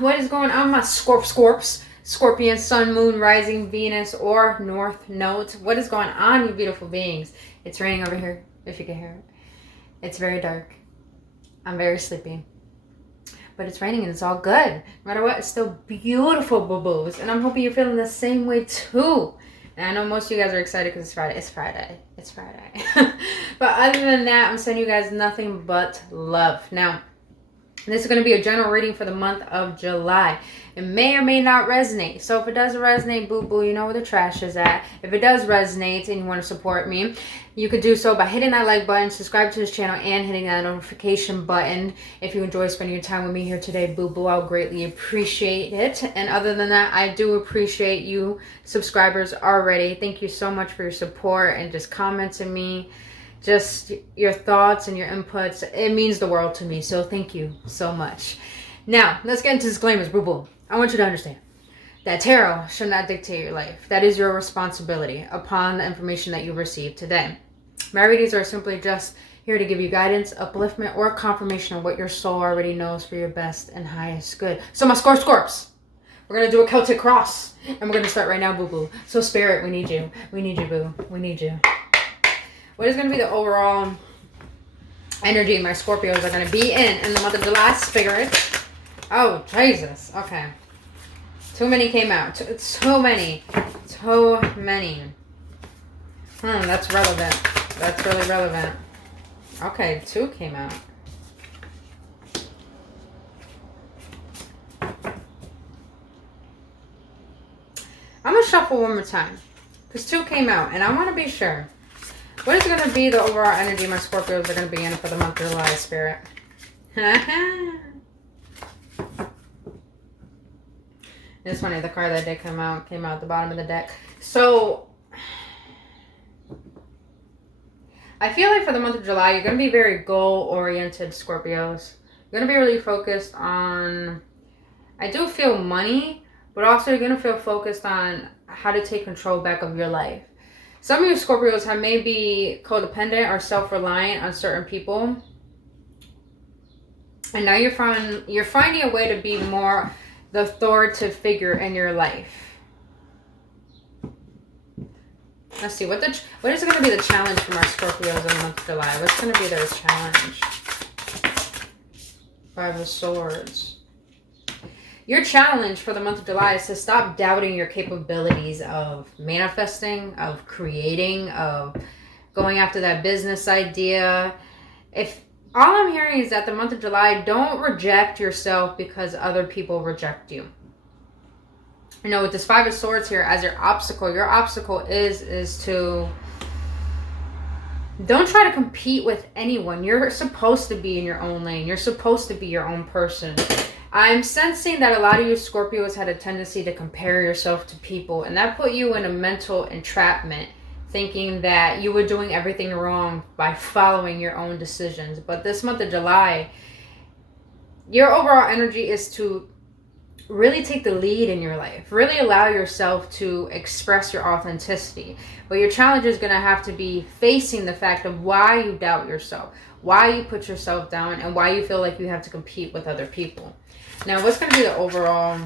What is going on, my Scorps? Scorpion, Sun, Moon, Rising, Venus, or North Node. What is going on, you beautiful beings? It's raining over here, if you can hear it. It's very dark. I'm very sleepy. But it's raining and it's all good. No matter what, it's still beautiful, boo-boos. And I'm hoping you're feeling the same way, too. And I know most of you guys are excited because it's Friday. It's Friday. It's Friday. But other than that, I'm sending you guys nothing but love. Now, this is going to be a general reading for the month of July. It may or may not resonate. So if it doesn't resonate, boo-boo, you know where the trash is at. If it does resonate and you want to support me, you could do so by hitting that like button, subscribe to this channel, and hitting that notification button. If you enjoy spending your time with me here today, boo-boo, I'll greatly appreciate it. And other than that, I do appreciate you subscribers already. Thank you so much for your support and just commenting me. Just your thoughts and your inputs. It means the world to me. So thank you so much. Now, let's get into disclaimers, boo-boo. I want you to understand that tarot should not dictate your life. That is your responsibility upon the information that you receive today. My readings are simply just here to give you guidance, upliftment, or confirmation of what your soul already knows for your best and highest good. So my Scorps, we're going to do a Celtic cross. And we're going to start right now, boo-boo. So Spirit, we need you. We need you, boo. We need you. What is going to be the overall energy my Scorpios are going to be in the month of July, Spirit? Oh, Jesus. Okay. Too many came out. Too many. Too many. That's relevant. That's really relevant. Okay, 2 came out. I'm going to shuffle one more time. Because 2 came out. And I want to be sure. What is going to be the overall energy my Scorpios are going to be in for the month of July, Spirit? It's funny, the card that did come out at the bottom of the deck. So, I feel like for the month of July, you're going to be very goal-oriented, Scorpios. You're going to be really focused on, I do feel money, but also you're going to feel focused on how to take control back of your life. Some of you Scorpios have maybe codependent or self-reliant on certain people. And now you're finding a way to be more the authoritative figure in your life. Let's see, what is going to be the challenge for our Scorpios in the month of July? What's going to be their challenge? 5 of Swords. Your challenge for the month of July is to stop doubting your capabilities of manifesting, of creating, of going after that business idea. If all I'm hearing is that the month of July, don't reject yourself because other people reject you. You know, with this 5 of Swords here as your obstacle is to don't try to compete with anyone. You're supposed to be in your own lane. You're supposed to be your own person. I'm sensing that a lot of you Scorpios had a tendency to compare yourself to people, and that put you in a mental entrapment, thinking that you were doing everything wrong by following your own decisions. But this month of July, your overall energy is to really take the lead in your life. Really allow yourself to express your authenticity. But your challenge is going to have to be facing the fact of why you doubt yourself, why you put yourself down, and why you feel like you have to compete with other people. Now, what's going to be the overall...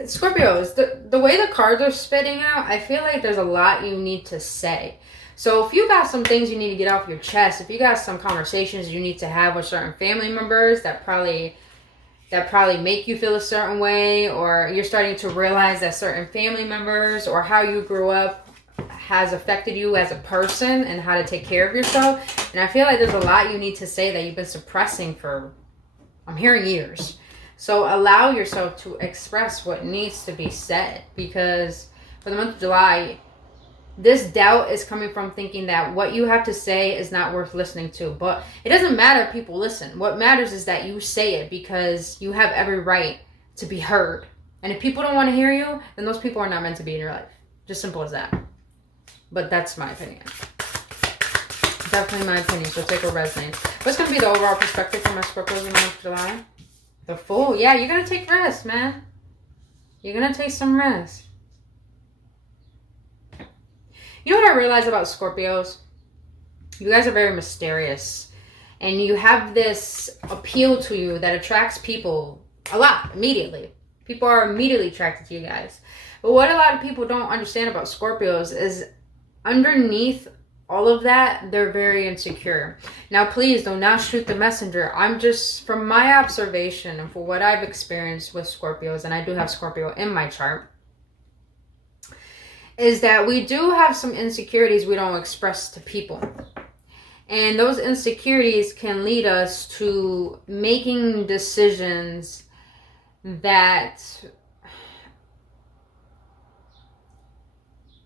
Scorpios, the way the cards are spitting out, I feel like there's a lot you need to say. So if you got some things you need to get off your chest, if you got some conversations you need to have with certain family members that probably make you feel a certain way, or you're starting to realize that certain family members or how you grew up has affected you as a person and how to take care of yourself. And I feel like there's a lot you need to say that you've been suppressing for, I'm hearing, years. So allow yourself to express what needs to be said, because for the month of July, this doubt is coming from thinking that what you have to say is not worth listening to. But it doesn't matter if people listen. What matters is that you say it, because you have every right to be heard. And if people don't want to hear you, then those people are not meant to be in your life. Just simple as that. But that's my opinion. Definitely my opinion, so take a resonate. What's going to be the overall perspective for my Scorpios in the month of July? The Fool. Yeah, you're going to take rest, man. You're going to take some rest. You know what I realize about Scorpios? You guys are very mysterious. and you have this appeal to you that attracts people a lot immediately. People are immediately attracted to you guys. But what a lot of people don't understand about Scorpios is underneath all of that, they're very insecure. Now, please do not shoot the messenger. I'm just, from my observation and for what I've experienced with Scorpios, and I do have Scorpio in my chart, is that we do have some insecurities we don't express to people. And those insecurities can lead us to making decisions that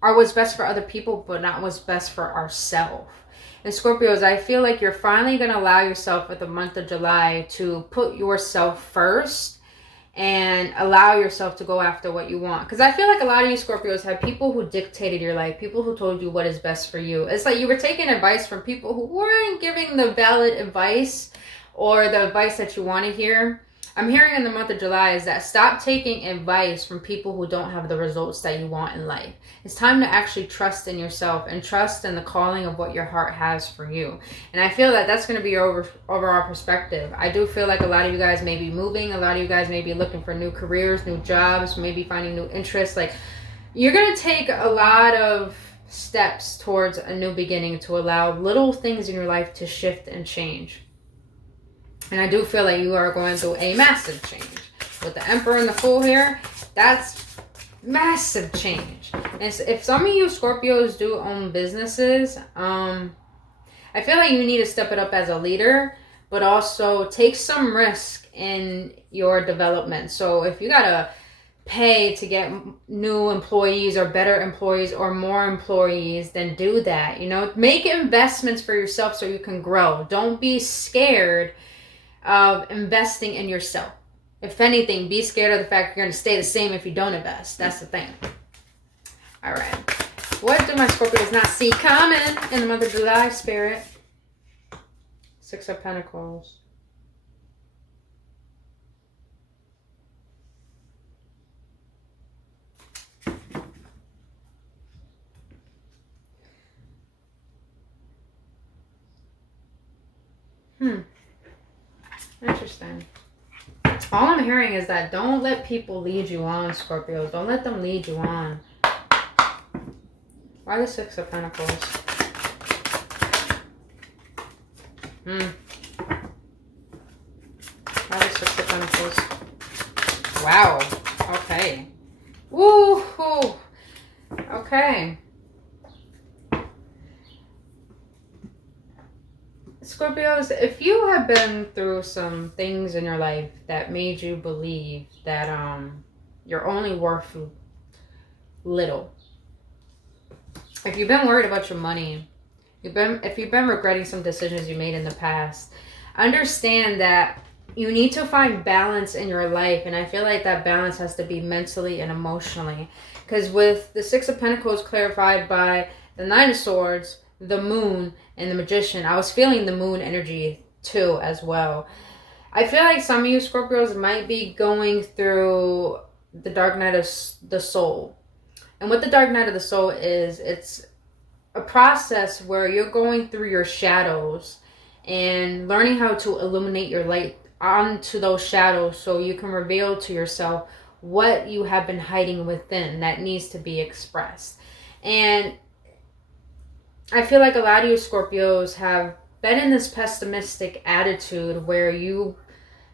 are what's best for other people, but not what's best for ourselves. And Scorpios, I feel like you're finally going to allow yourself with the month of July to put yourself first and allow yourself to go after what you want. Because I feel like a lot of you Scorpios have people who dictated your life, people who told you what is best for you. It's like you were taking advice from people who weren't giving the valid advice or the advice that you want to hear. I'm hearing in the month of July is that stop taking advice from people who don't have the results that you want in life. It's time to actually trust in yourself and trust in the calling of what your heart has for you. And I feel that that's going to be your overall perspective. I do feel like a lot of you guys may be moving. A lot of you guys may be looking for new careers, new jobs, maybe finding new interests. Like, you're going to take a lot of steps towards a new beginning to allow little things in your life to shift and change. And I do feel like you are going through a massive change. With the Emperor and the Fool here, that's massive change. And so if some of you Scorpios do own businesses, I feel like you need to step it up as a leader, but also take some risk in your development. So if you got to pay to get new employees or better employees or more employees, then do that. You know, make investments for yourself so you can grow. Don't be scared of investing in yourself. If anything, be scared of the fact you're going to stay the same if you don't invest. That's the thing. All right. What do my Scorpios not see coming in the month of July, Spirit? Six of Pentacles. Interesting. All I'm hearing is that don't let people lead you on, Scorpios. Don't let them lead you on. Why the Six of Pentacles? Why the Six of Pentacles? Wow. Okay. Woo. Okay. Scorpios, if you have been through some things in your life that made you believe that you're only worth little, if you've been worried about your money, if you've been regretting some decisions you made in the past, understand that you need to find balance in your life. And I feel like that balance has to be mentally and emotionally. Because with the Six of Pentacles clarified by the Nine of Swords, the Moon, and the Magician, I was feeling the Moon energy too as well. I feel like some of you Scorpios might be going through the Dark Night of the Soul. And what the Dark Night of the Soul is, it's a process where you're going through your shadows and learning how to illuminate your light onto those shadows so you can reveal to yourself what you have been hiding within that needs to be expressed. And I feel like a lot of you Scorpios have been in this pessimistic attitude where you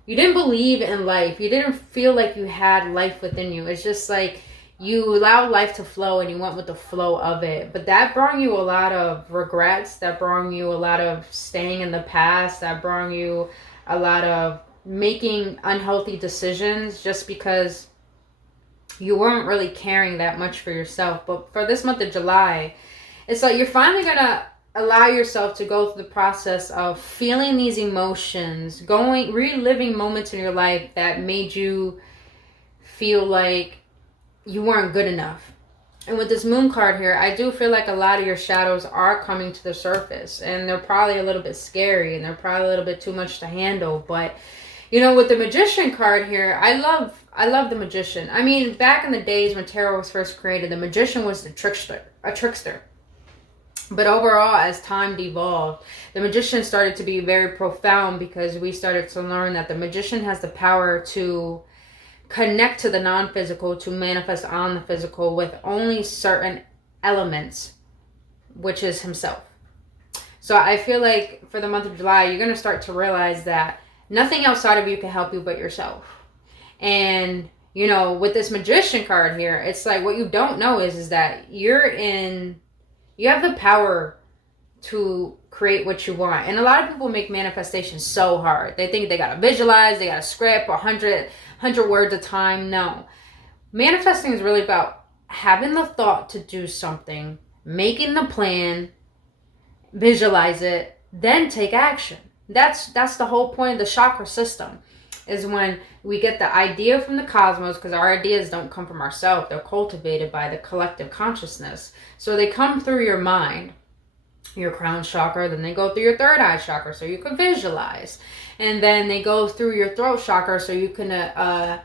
didn't believe in life. You didn't feel like you had life within you. It's just like you allowed life to flow and you went with the flow of it. But that brought you a lot of regrets. That brought you a lot of staying in the past. That brought you a lot of making unhealthy decisions just because you weren't really caring that much for yourself. But for this month of July, it's like you're finally going to allow yourself to go through the process of feeling these emotions, reliving moments in your life that made you feel like you weren't good enough. And with this Moon card here, I do feel like a lot of your shadows are coming to the surface. And they're probably a little bit scary. And they're probably a little bit too much to handle. But, you know, with the Magician card here, I love the Magician. I mean, back in the days when tarot was first created, the Magician was a trickster. But overall, as time devolved, the magician started to be very profound, because we started to learn that the magician has the power to connect to the non-physical, to manifest on the physical with only certain elements, which is himself. So I feel like for the month of July, you're going to start to realize that nothing outside of you can help you but yourself. And, you know, with this magician card here, it's like what you don't know is that you have the power to create what you want. And a lot of people make manifestation so hard. They think they got to visualize, they got to script 100 words a time. No. Manifesting is really about having the thought to do something, making the plan, visualize it, then take action. That's the whole point of the chakra system, is when we get the idea from the cosmos, because our ideas don't come from ourselves. They're cultivated by the collective consciousness. So they come through your mind, your crown chakra, then they go through your third eye chakra so you can visualize. And then they go through your throat chakra so you can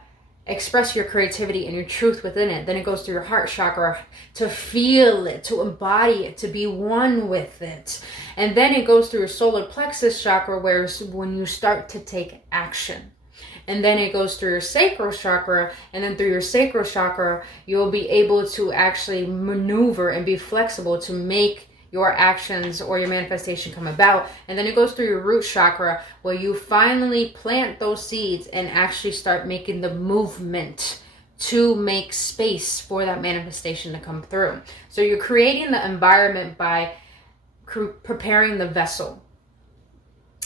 express your creativity and your truth within it. Then it goes through your heart chakra to feel it, to embody it, to be one with it. And then it goes through your solar plexus chakra, where when you start to take action. And then it goes through your sacral chakra, and then through your sacral chakra, you'll be able to actually maneuver and be flexible to make your actions or your manifestation come about. And then it goes through your root chakra, where you finally plant those seeds and actually start making the movement to make space for that manifestation to come through. So you're creating the environment by preparing the vessel.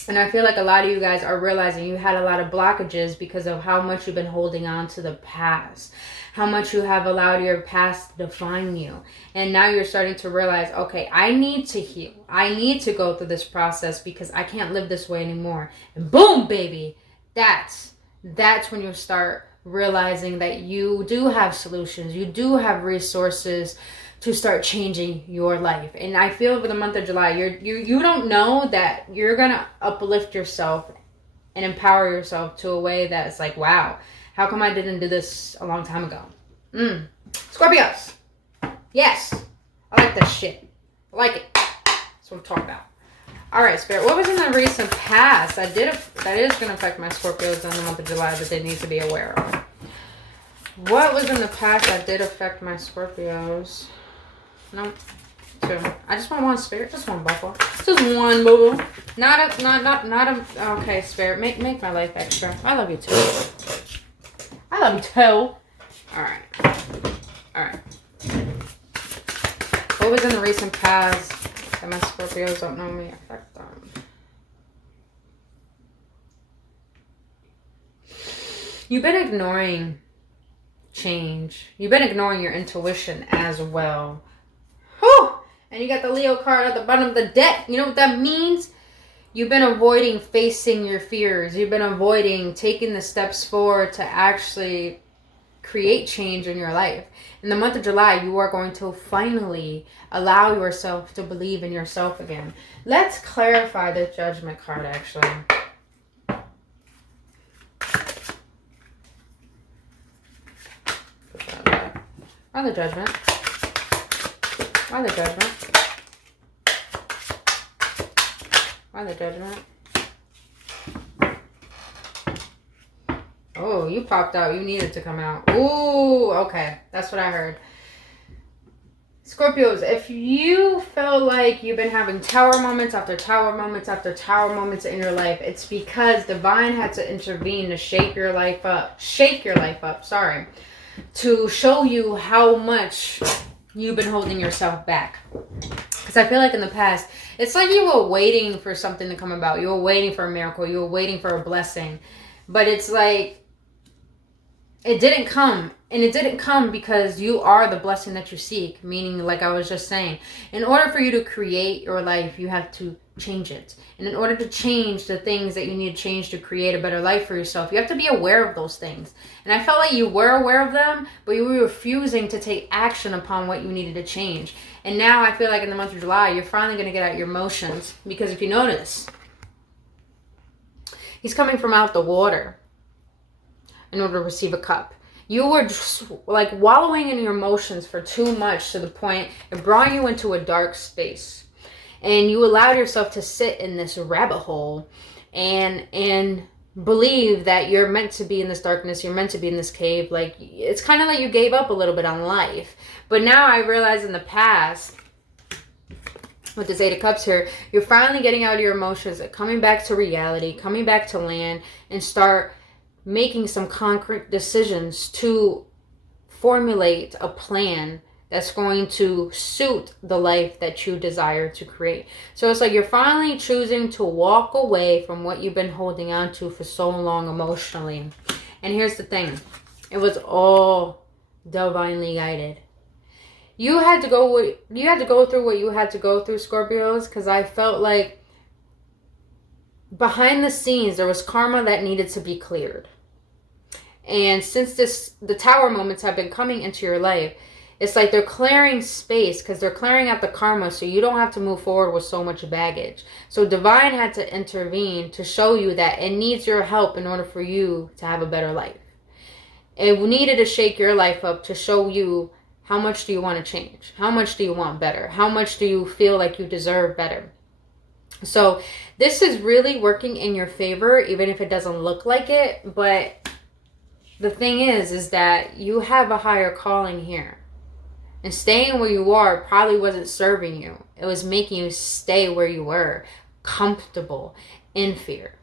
And I feel like a lot of you guys are realizing you had a lot of blockages because of how much you've been holding on to the past, how much you have allowed your past to define you. And now you're starting to realize, okay, I need to heal. I need to go through this process because I can't live this way anymore. And boom, baby, that's when you start realizing that you do have solutions. You do have resources to start changing your life. And I feel for the month of July, you don't know that you're gonna uplift yourself and empower yourself to a way that's like, wow, how come I didn't do this a long time ago? Scorpios, yes, I like that shit. I like it. That's what I'm talking about. All right, Spirit, what was in the recent past that is going to affect my Scorpios in the month of July that they need to be aware of? What was in the past that did affect my Scorpios? No, two. I just want one, Spirit. Just one, buffalo. Just one, boo. Not a. Okay, Spirit. Make my life extra. I love you too. I love you too. All right. What was in the recent past that my Scorpios don't know me affect them? You've been ignoring change. You've been ignoring your intuition as well. Whew! And you got the Leo card at the bottom of the deck. You know what that means? You've been avoiding facing your fears. You've been avoiding taking the steps forward to actually create change in your life. In the month of July, you are going to finally allow yourself to believe in yourself again. Let's clarify the Judgment card, actually. Why the Judgment? Why the Judgment? Why the Judgment? Oh, you popped out. You needed to come out. Ooh, okay. That's what I heard. Scorpios, if you feel like you've been having tower moments after tower moments after tower moments in your life, it's because Divine had to intervene to shake your life up, to show you how much you've been holding yourself back. Because I feel like in the past, it's like you were waiting for something to come about. You were waiting for a miracle. You were waiting for a blessing. But it's like, it didn't come. And it didn't come because you are the blessing that you seek. Meaning, like I was just saying, in order for you to create your life, you have to change it. And in order to change the things that you need to change to create a better life for yourself, you have to be aware of those things. And I felt like you were aware of them, but you were refusing to take action upon what you needed to change. And now I feel like in the month of July, you're finally going to get out your emotions. Because if you notice, he's coming from out the water in order to receive a cup. You were just like wallowing in your emotions for too much, to the point it brought you into a dark space. And you allowed yourself to sit in this rabbit hole and believe that you're meant to be in this darkness, you're meant to be in this cave. Like, it's kind of like you gave up a little bit on life. But now I realize in the past, with this 8 of Cups here, you're finally getting out of your emotions, coming back to reality, coming back to land, and start making some concrete decisions to formulate a plan that's going to suit the life that you desire to create. So it's like you're finally choosing to walk away from what you've been holding on to for so long emotionally. And here's the thing. It was all divinely guided. You had to go through what you had to go through, Scorpios, because I felt like behind the scenes there was karma that needed to be cleared. And since the tower moments have been coming into your life, it's like they're clearing space because they're clearing out the karma so you don't have to move forward with so much baggage. So divine had to intervene to show you that it needs your help in order for you to have a better life. It needed to shake your life up to show you how much do you want to change? How much do you want better? How much do you feel like you deserve better? So this is really working in your favor, even if it doesn't look like it. But the thing is that you have a higher calling here. And staying where you are probably wasn't serving you. It was making you stay where you were, comfortable, in fear.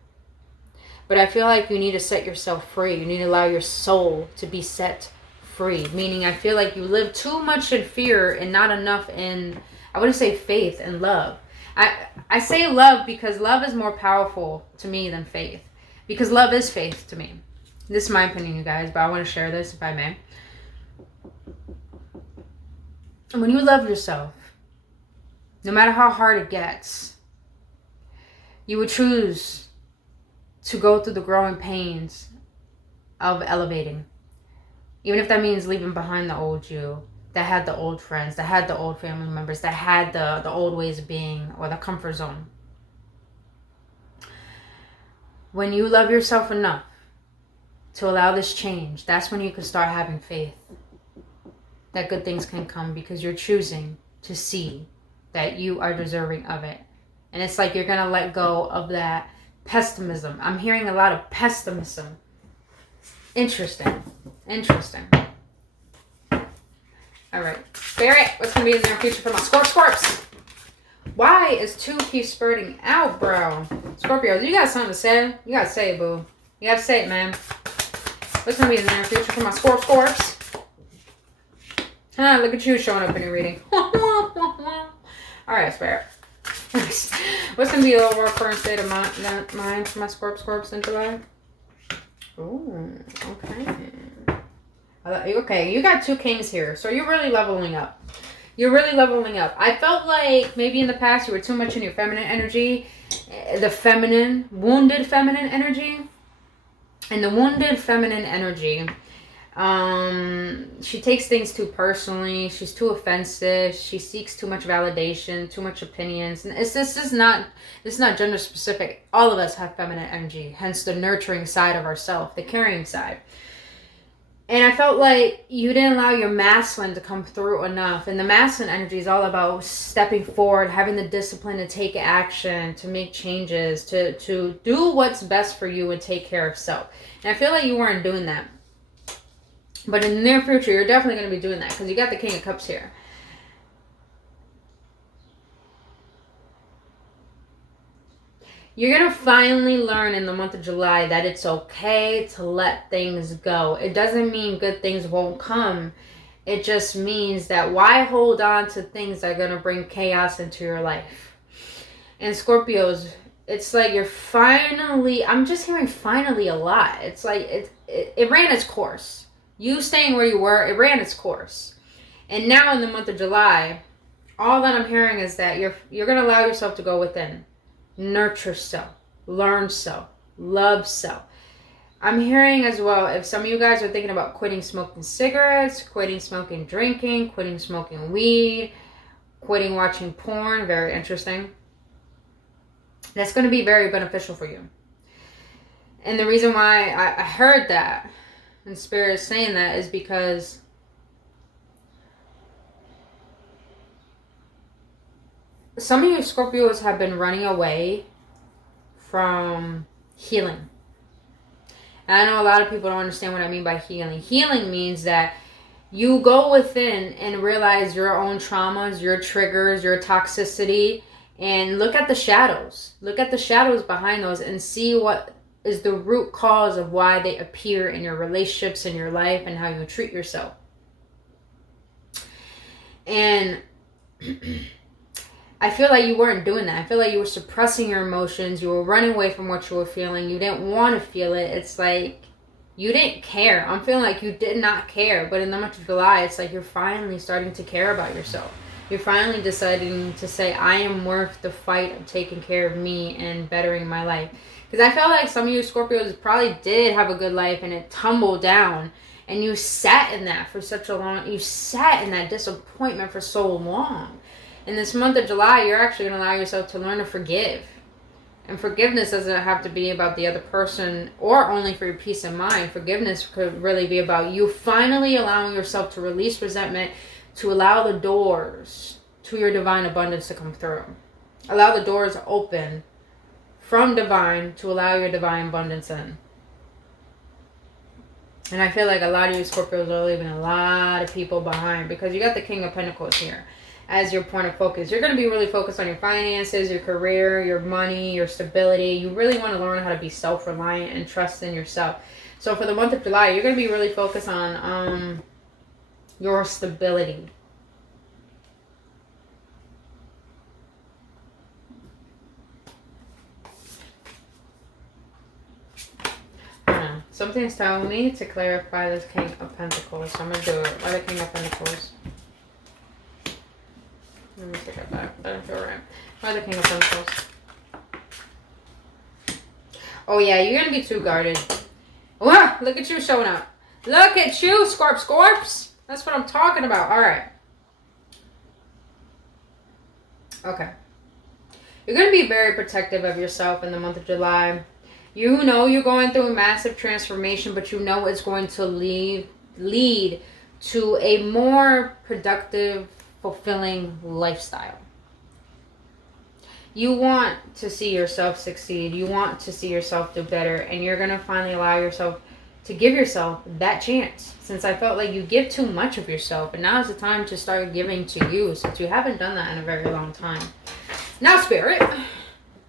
But I feel like you need to set yourself free. You need to allow your soul to be set free. Meaning I feel like you live too much in fear and not enough in, I wouldn't say faith and love. I say love because love is more powerful to me than faith. Because love is faith to me. This is my opinion, you guys, but I want to share this if I may. When you love yourself, no matter how hard it gets, you would choose to go through the growing pains of elevating. Even if that means leaving behind the old you, that had the old friends, that had the old family members, that had the old ways of being or the comfort zone. When you love yourself enough to allow this change, that's when you can start having faith that good things can come because you're choosing to see that you are deserving of it. And it's like you're going to let go of that pessimism. I'm hearing a lot of pessimism. Interesting. All right. Spirit, what's going to be in their future for my Scorps? Why is 2 keep spurting out, bro? Scorpios, you got something to say? You got to say it, boo. You got to say it, man. What's going to be in their future for my Scorps? Look at you showing up in your reading. Alright, Spirit. What's going to be the overall current state of mind for my Scorps in July? Ooh, okay. Okay, you got 2 kings here. So you're really leveling up. I felt like maybe in the past you were too much in your feminine energy. The feminine, wounded feminine energy. And the wounded feminine energy, she takes things too personally. She's too offensive. She seeks too much validation, too much opinions. And this is not gender specific. All of us have feminine energy, hence the nurturing side of ourselves, the caring side. And I felt like you didn't allow your masculine to come through enough. And the masculine energy is all about stepping forward, having the discipline to take action, to make changes, to do what's best for you and take care of self. And I feel like you weren't doing that. But in the near future, you're definitely going to be doing that because you got the King of Cups here. You're going to finally learn in the month of July that it's okay to let things go. It doesn't mean good things won't come. It just means that why hold on to things that are going to bring chaos into your life? And Scorpios, it's like you're finally, I'm just hearing finally a lot. It's like it ran its course. You staying where you were, it ran its course. And now in the month of July, all that I'm hearing is that you're going to allow yourself to go within. Nurture self, learn self, love self. I'm hearing as well, if some of you guys are thinking about quitting smoking cigarettes, quitting smoking drinking, quitting smoking weed, quitting watching porn, very interesting. That's going to be very beneficial for you. And the reason why I heard that, and Spirit is saying that, is because some of you Scorpios have been running away from healing. And I know a lot of people don't understand what I mean by healing. Healing means that you go within and realize your own traumas, your triggers, your toxicity, and look at the shadows. Look at the shadows behind those and see what is the root cause of why they appear in your relationships, in your life, and how you treat yourself. And I feel like you weren't doing that. I feel like you were suppressing your emotions. You were running away from what you were feeling. You didn't want to feel it. It's like you didn't care. I'm feeling like you did not care. But in the month of July, it's like you're finally starting to care about yourself. You're finally deciding to say, I am worth the fight of taking care of me and bettering my life. Because I felt like some of you Scorpios probably did have a good life and it tumbled down. And you sat in that for such a long... You sat in that disappointment for so long. In this month of July, you're actually going to allow yourself to learn to forgive. And forgiveness doesn't have to be about the other person or only for your peace of mind. Forgiveness could really be about you finally allowing yourself to release resentment, to allow the doors to your divine abundance to come through. Allow the doors open from divine to allow your divine abundance in. And I feel like a lot of you Scorpios are leaving a lot of people behind because you got the King of Pentacles here as your point of focus. You're going to be really focused on your finances, your career, your money, your stability. You really want to learn how to be self-reliant and trust in yourself. So for the month of July, you're going to be really focused on your stability. Something's telling me to clarify this King of Pentacles. So I'm going to do it. Why the King of Pentacles? Let me take it back. That didn't feel right. Why the King of Pentacles? Oh yeah, you're going to be too guarded. Oh, look at you showing up. Look at you, Scorps. That's what I'm talking about. Alright. Okay. You're going to be very protective of yourself in the month of July. You know you're going through a massive transformation, but you know it's going to lead to a more productive, fulfilling lifestyle. You want to see yourself succeed. You want to see yourself do better. And you're going to finally allow yourself to give yourself that chance. Since I felt like you give too much of yourself. And now is the time to start giving to you. Since you haven't done that in a very long time. Now, Spirit,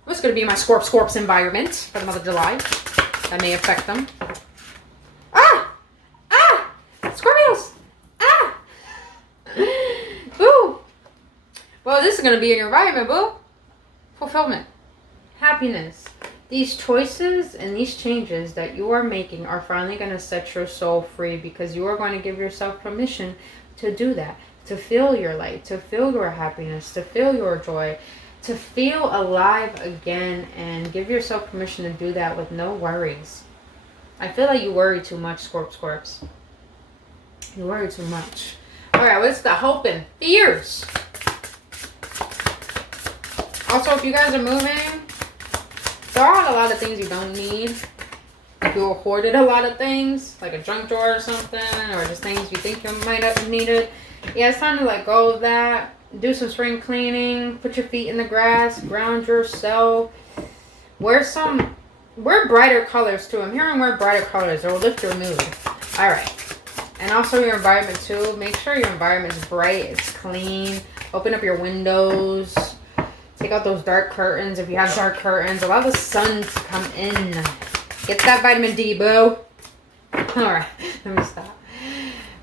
what's going to be my Scorps environment for the month of July? That may affect them. Scorpios! Boo! Well, this is going to be in your environment, boo. Fulfillment. Happiness. These choices and these changes that you are making are finally going to set your soul free because you are going to give yourself permission to do that. To feel your light. To feel your happiness. To feel your joy. To feel alive again and give yourself permission to do that with no worries. I feel like you worry too much, Scorps. You worry too much. Alright, what's the hope and fears? Also, if you guys are moving, throw out a lot of things you don't need. If you hoarded a lot of things, like a junk drawer or something, or just things you think you might have needed. Yeah, it's time to let go of that. Do some spring cleaning. Put your feet in the grass. Ground yourself. Wear brighter colors too. I'm hearing wear brighter colors. It'll lift your mood. Alright. And also your environment too. Make sure your environment is bright. It's clean. Open up your windows. Take out those dark curtains if you have dark curtains. Allow the sun to come in. Get that vitamin D, boo. Alright. Let me stop.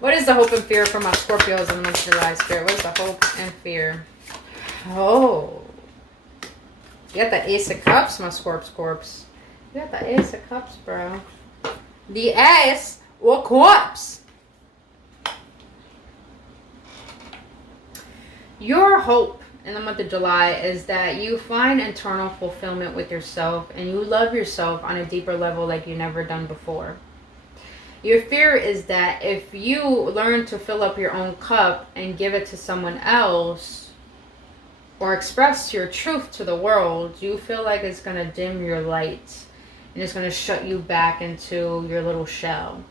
What is the hope and fear for my Scorpios in the month of July, Spirit? What is the hope and fear? Oh. You got the Ace of Cups, my Scorps. You got the Ace of Cups, bro. The Ace of Cups. Your hope in the month of July is that you find internal fulfillment with yourself and you love yourself on a deeper level like you've never done before. Your fear is that if you learn to fill up your own cup and give it to someone else or express your truth to the world, you feel like it's going to dim your light and it's going to shut you back into your little shell.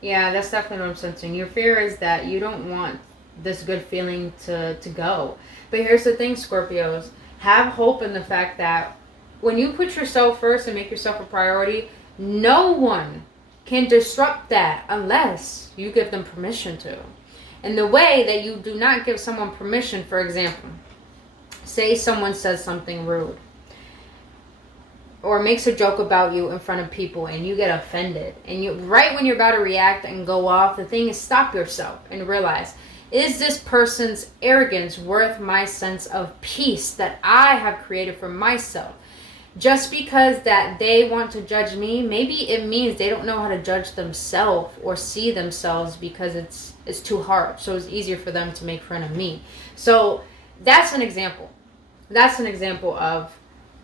Yeah, that's definitely what I'm sensing. Your fear is that you don't want this good feeling to go. But here's the thing, Scorpios. Have hope in the fact that when you put yourself first and make yourself a priority, no one can disrupt that unless you give them permission to. And the way that you do not give someone permission, for example, say someone says something rude or makes a joke about you in front of people and you get offended, and you, right when you're about to react and go off, the thing is, stop yourself and realize, is this person's arrogance worth my sense of peace that I have created for myself? Just because that they want to judge me, maybe it means they don't know how to judge themselves or see themselves, because it's too hard. So it's easier for them to make fun of me. So that's an example. That's an example of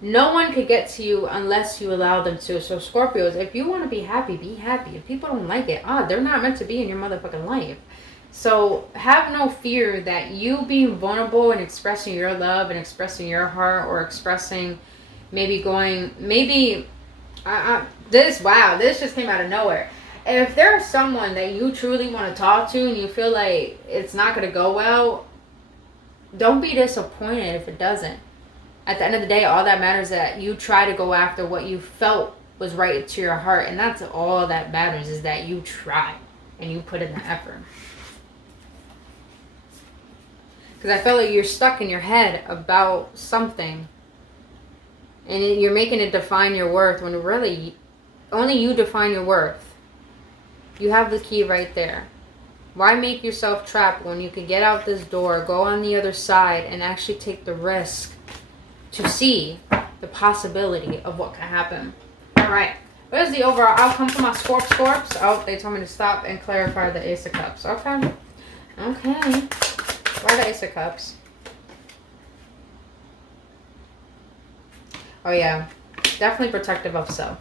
no one could get to you unless you allow them to. So Scorpios, if you want to be happy, be happy. If people don't like it, they're not meant to be in your motherfucking life. So have no fear that you being vulnerable and expressing your love and expressing your heart, or expressing this just came out of nowhere. If there's someone that you truly want to talk to and you feel like it's not going to go well, don't be disappointed if it doesn't. At the end of the day, all that matters is that you try to go after what you felt was right to your heart. And that's all that matters, is that you try and you put in the effort. Because I feel like you're stuck in your head about something, and you're making it define your worth, when really only you define your worth. You have the key right there. Why make yourself trapped when you can get out this door, go on the other side, and actually take the risk to see the possibility of what can happen? All right. What is the overall outcome for my Scorps? Oh, they told me to stop and clarify the Ace of Cups. Okay. Okay. Why the Ace of Cups? Oh yeah, definitely protective of self.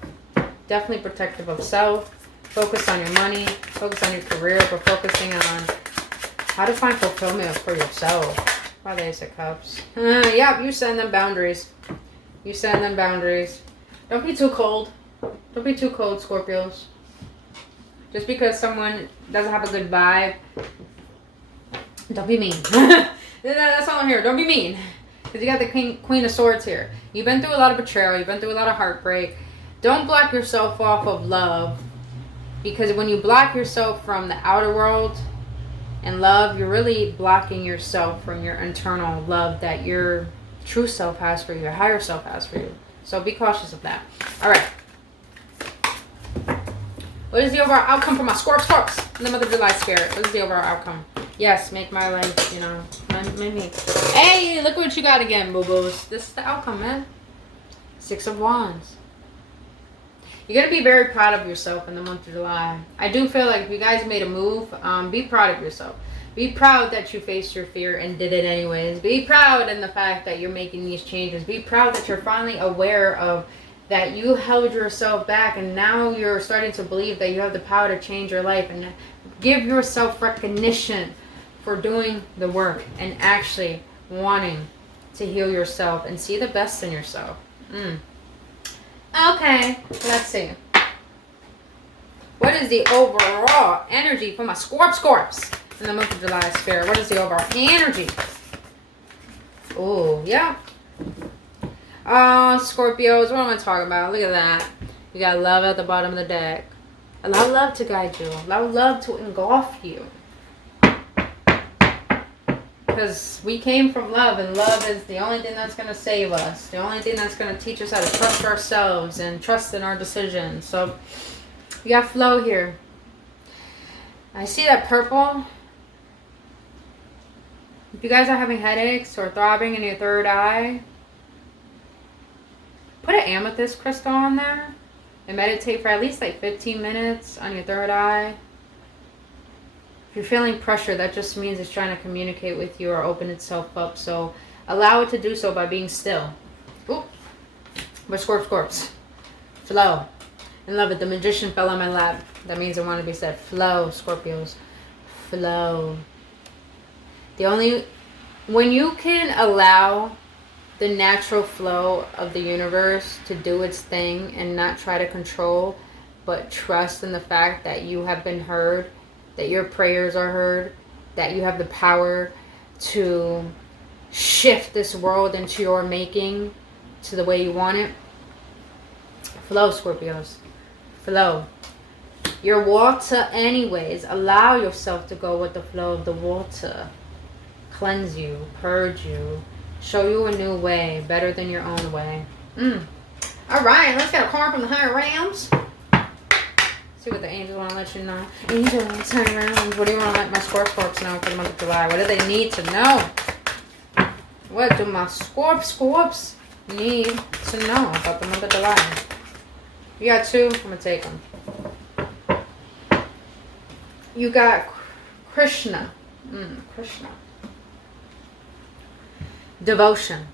Definitely protective of self. Focus on your money. Focus on your career. But focusing on how to find fulfillment for yourself. Why the Ace of Cups? Yep, you send them boundaries. You send them boundaries. Don't be too cold. Don't be too cold, Scorpios. Just because someone doesn't have a good vibe, don't be mean. That's all I'm here. Don't be mean. Because you got the Queen of Swords here. You've been through a lot of betrayal. You've been through a lot of heartbreak. Don't block yourself off of love. Because when you block yourself from the outer world and love, you're really blocking yourself from your internal love that your true self has for you, your higher self has for you. So be cautious of that. All right. What is the overall outcome for my Scorps? In the month of July, Spirit. What is the overall outcome? Yes, make my life, maybe. Hey, look what you got again, boo-boos. This is the outcome, man. 6 of Wands. You're going to be very proud of yourself in the month of July. I do feel like if you guys made a move, be proud of yourself. Be proud that you faced your fear and did it anyways. Be proud in the fact that you're making these changes. Be proud that you're finally aware of that you held yourself back, and now you're starting to believe that you have the power to change your life, and give yourself recognition for doing the work and actually wanting to heal yourself and see the best in yourself. Okay, let's see. What is the overall energy for my Scorps in the month of July, Spirit? What is the overall energy? Oh, yeah. Scorpios, what am I talking about? Look at that. You got love at the bottom of the deck. Allow love to guide you. Allow love to engulf you. Because we came from love, and love is the only thing that's going to save us. The only thing that's going to teach us how to trust ourselves and trust in our decisions. So, you got flow here. I see that purple. If you guys are having headaches or throbbing in your third eye, put an amethyst crystal on there and meditate for at least like 15 minutes on your third eye. If you're feeling pressure, that just means it's trying to communicate with you or open itself up. So allow it to do so by being still. Ooh. But Scorps. Flow. And love it. The Magician fell on my lap. That means I want to be said. Flow, Scorpios. Flow. When you can allow the natural flow of the universe to do its thing and not try to control, but trust in the fact that you have been heard, that your prayers are heard, that you have the power to shift this world into your making to the way you want it. Flow, Scorpios. Flow. Your water anyways. Allow yourself to go with the flow of the water. Cleanse you, purge you, show you a new way, better than your own way. All right, let's get a card from the higher realms. See what the angels want to let you know. Angels, higher realms, what do you want to let my Scorps know for the month of July? What do they need to know? What do my Scorps need to know about the month of July? You got two, I'm going to take them. You got Krishna. Krishna. Devotion.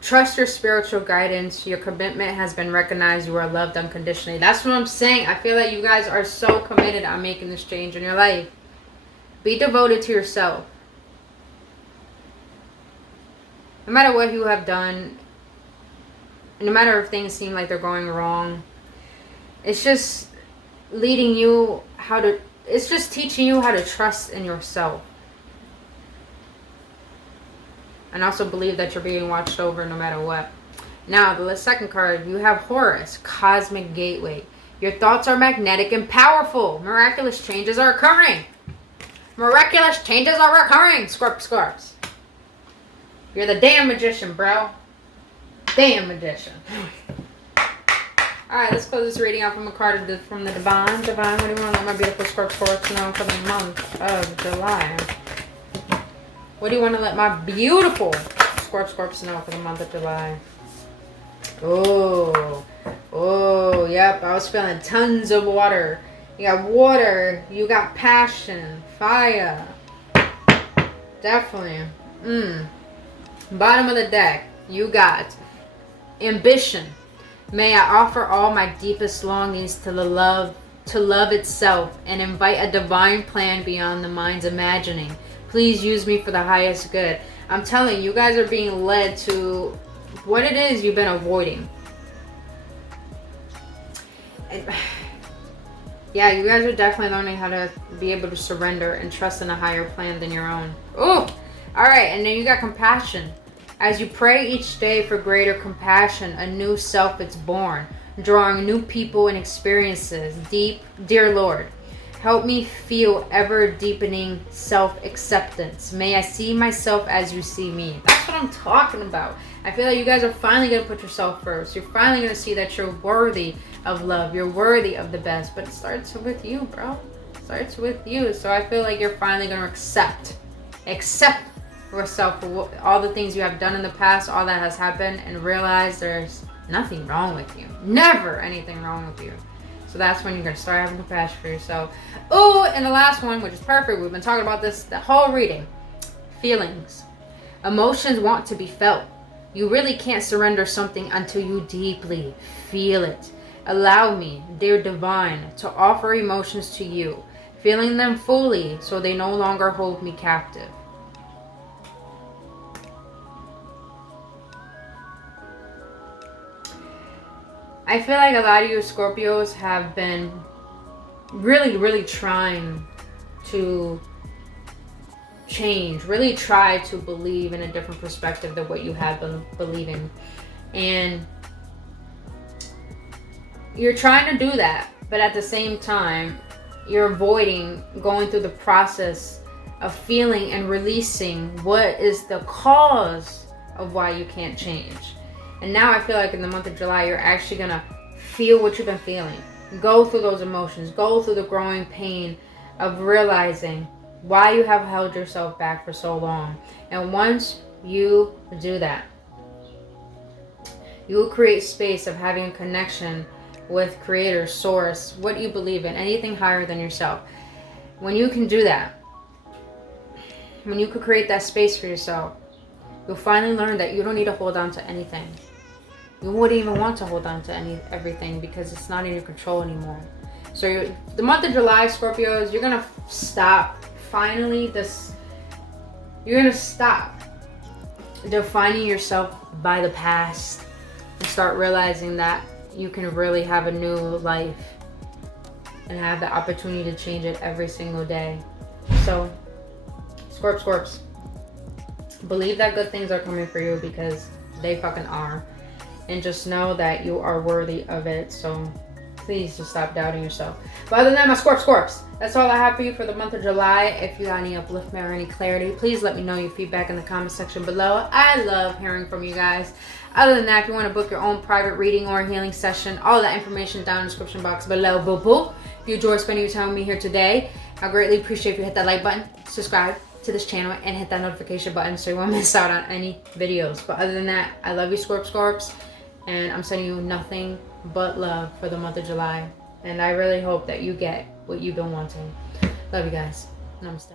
Trust your spiritual guidance. Your commitment has been recognized. You are loved unconditionally. That's what I'm saying. I feel like you guys are so committed on making this change in your life. Be devoted to yourself. No matter what you have done, no matter if things seem like they're going wrong, it's just leading you how to, it's just teaching you how to trust in yourself. And also believe that you're being watched over no matter what. Now, the second card, you have Horus, Cosmic Gateway. Your thoughts are magnetic and powerful. Miraculous changes are occurring. Miraculous changes are occurring, Scorps. You're the damn magician, bro. Damn magician. Alright, let's close this reading out from a card from the Divine. Divine, what do you want to let my beautiful Scorps know for the month of July? What do you want to let my beautiful Scorps know for the month of July? Oh, yep. I was feeling tons of water. You got water. You got passion. Fire. Definitely. Bottom of the deck. You got ambition. May I offer all my deepest longings to love itself and invite a divine plan beyond the mind's imagining. Please use me for the highest good. I'm telling you, you guys are being led to what it is you've been avoiding. Yeah, you guys are definitely learning how to be able to surrender and trust in a higher plan than your own. Oh, all right. And then you got compassion. As you pray each day for greater compassion, a new self is born, drawing new people and experiences. Dear Lord, help me feel ever deepening self-acceptance. May I see myself as you see me. That's what I'm talking about. I feel like you guys are finally going to put yourself first. You're finally going to see that you're worthy of love. You're worthy of the best. But it starts with you, bro. It starts with you. So I feel like you're finally going to accept yourself for all the things you have done in the past, all that has happened, and realize there's nothing wrong with you. Never anything wrong with you. So that's when you're going to start having compassion for yourself. Oh, and the last one, which is perfect. We've been talking about this the whole reading. Feelings. Emotions want to be felt. You really can't surrender something until you deeply feel it. Allow me, dear divine, to offer emotions to you, feeling them fully so they no longer hold me captive. I feel like a lot of you Scorpios have been really trying to change, really try to believe in a different perspective than what you have been believing. And you're trying to do that, but at the same time, you're avoiding going through the process of feeling and releasing what is the cause of why you can't change. And now I feel like in the month of July, you're actually going to feel what you've been feeling. Go through those emotions. Go through the growing pain of realizing why you have held yourself back for so long. And once you do that, you will create space of having a connection with Creator, Source, what you believe in, anything higher than yourself. When you can do that, when you can create that space for yourself, you'll finally learn that you don't need to hold on to anything. You wouldn't even want to hold on to everything because it's not in your control anymore. So the month of July, Scorpios, you're going to stop. Finally, you're going to stop defining yourself by the past and start realizing that you can really have a new life and have the opportunity to change it every single day. So Scorps. Believe that good things are coming for you, because they fucking are. And just know that you are worthy of it. So please just stop doubting yourself. But other than that, my Scorps, that's all I have for you for the month of July. If you got any upliftment or any clarity, please let me know your feedback in the comment section below. I love hearing from you guys. Other than that, if you want to book your own private reading or healing session, all that information down in the description box below. Boo boo. If you enjoyed spending your time with me here today, I greatly appreciate if you hit that like button, subscribe to this channel, and hit that notification button so you won't miss out on any videos. But other than that, I love you, Scorps, and I'm sending you nothing but love for the month of July. And I really hope that you get what you've been wanting. Love you guys. Namaste.